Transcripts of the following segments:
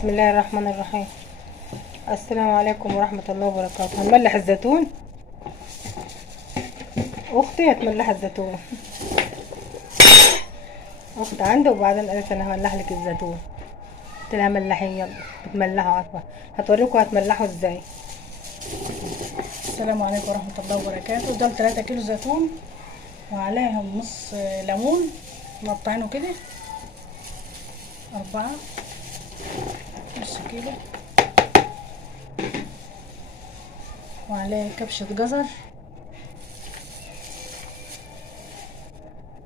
بسم الله الرحمن الرحيم. السلام عليكم ورحمة الله وبركاته. هنملح الزيتون. اختي هتملح الزيتون، اختي عندي، وبعدين قالت انا هملح لك الزيتون. قلت لها ملحي يلا. بتملحوا عارفة، هتوريكم هتملحوا ازاي. السلام عليكم ورحمة الله وبركاته. دول 3 كيلو زيتون وعليهم نص ليمون مقطعينه كده، 4 نص كيلو، وعليه كبشة جزر،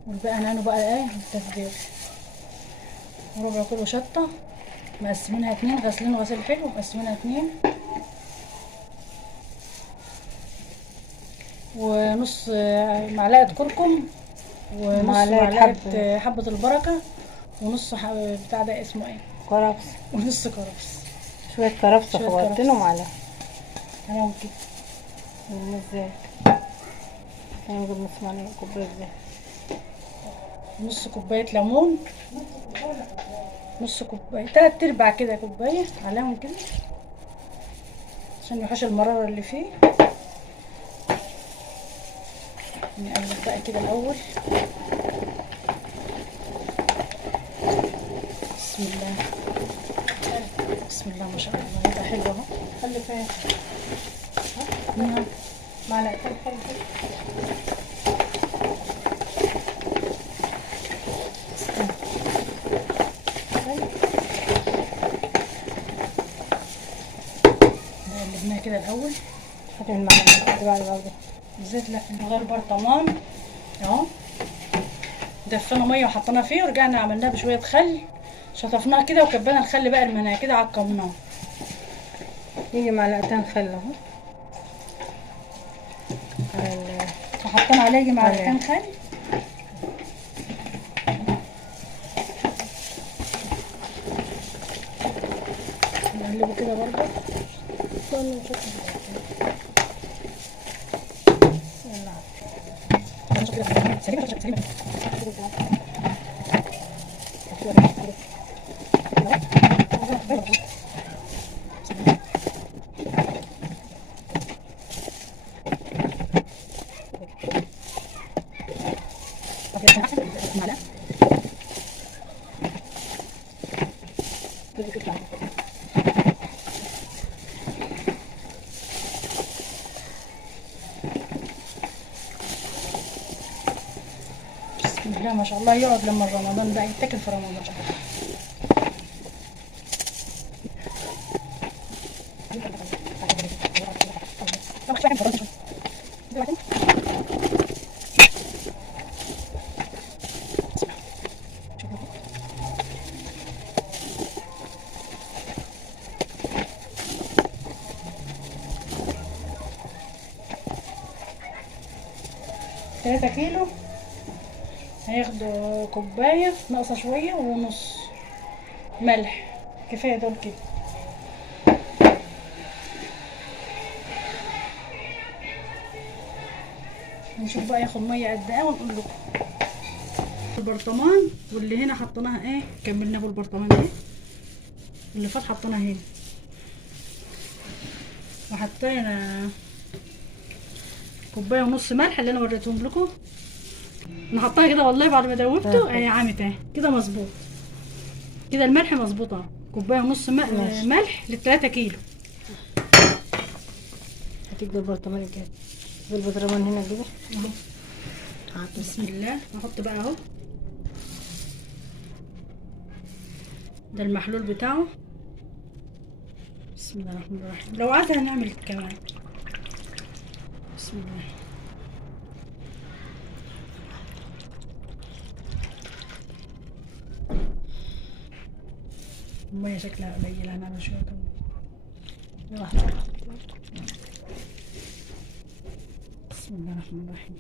والباقي هنعمله بقى ايه التسبيك، وربع كيلو شطة مقسمينها 2، غاسلين غسيل حلو مقسمينها 2، ونص معلقة كركم، ونص معلقة حبة البركة، ونص بتاع ده اسمه ايه، كرفس. ونص كرفس، شوية كرفس شوية خواتينهم كرفس. على هنعمل كده ازاي. هنجيب نص معلقة كوباية زيت، نص كوباية ليمون، نص كوباية 3/4 كده كوباية عليهم كده عشان يحوش المرارة اللي فيه. نقلب بقى كده الأول. بسم الله بسم الله ما شاء الله، يبقى حلو اهو. خلي فيها نعم. معلقتين. خلي قلبناها كده الأول. هاتي المعلقة دي بعد ما الزيت لا نغير برطمان اهو، دفينا مية وحطينا فيه، ورجعنا عملناه بشوية خل، شطفناه كده وكبينا الخل بقى المناعة كده عقمناه. يجي معلقتين خل اهو. وحطينا عليه يجي معلقتين خل. نقلبه كده برضه. بسم الله ما شاء الله، يقعد لما رمضان بقى يتاكل في رمضان. تلاتة كيلو هياخدوا كوباية ناقصة شوية ونص ملح، كفاية دول كده. هنشوف بقى ياخد مية قد ايه ونقول لكم. البرطمان واللي هنا حطيناها ايه، كملناه بالبرطمان ايه، اللي فات حطيناه هنا، وحطينا كوباية ونص ملح اللي انا وريتهم لكم. نحطها كده والله بعد ما دوبته اهي عامت اهي كده مظبوط كده، الملح مظبوط اهو، كوبايه ونص ملح ل3 كيلو. هتجيب البرطمان الجاي بالبرطمان هنا كده اهو. بسم الله نحط بقى اهو، ده المحلول بتاعه. بسم الله الرحمن الرحيم. لو عايزة هنعمل كمان. بسم الله. المية شكلها قليلة، هنعمل شوية كمان. واحدة. بسم الله الرحمن الرحيم.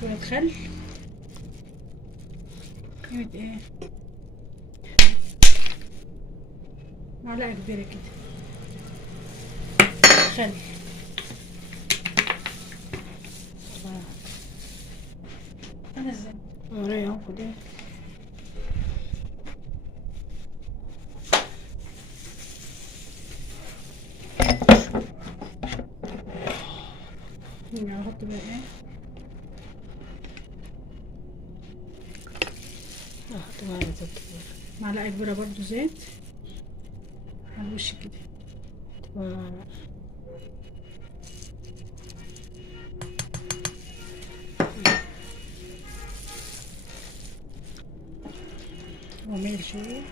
شويه خل. قيمة ايه، معلقه كبيره كده خل. انا ازاي وريها اهو خدي. هحط بقى ايه، احط معايا زيت كتير. معلقه كبيره برضو زيت على الوش كده. وميل شويه.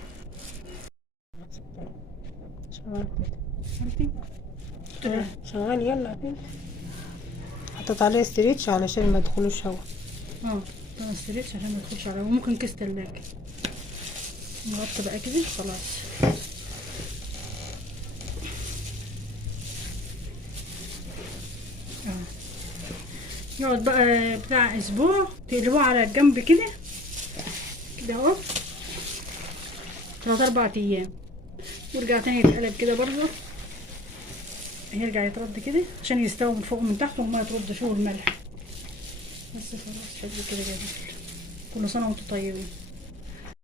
شغال فهمتي؟ كده شغال يلا كده. حطيت عليه ستريتش علشان ما يدخلوش هوا. طبعا استريتش عشان ما تدخلش على، وممكن كيس تلاجة. نغطي بقى كده خلاص. يقعد بقى بتاع اسبوع، تقلبوه على الجنب كده كده اهو 3-4 ايام، ويرجع تاني يتقلب كده برضه، يرجع يترد كده عشان يستوي من فوق ومن تحت وما يتردش هو الملح. بس خلاص شكله كده جميل. كل سنة وانتم طيبين.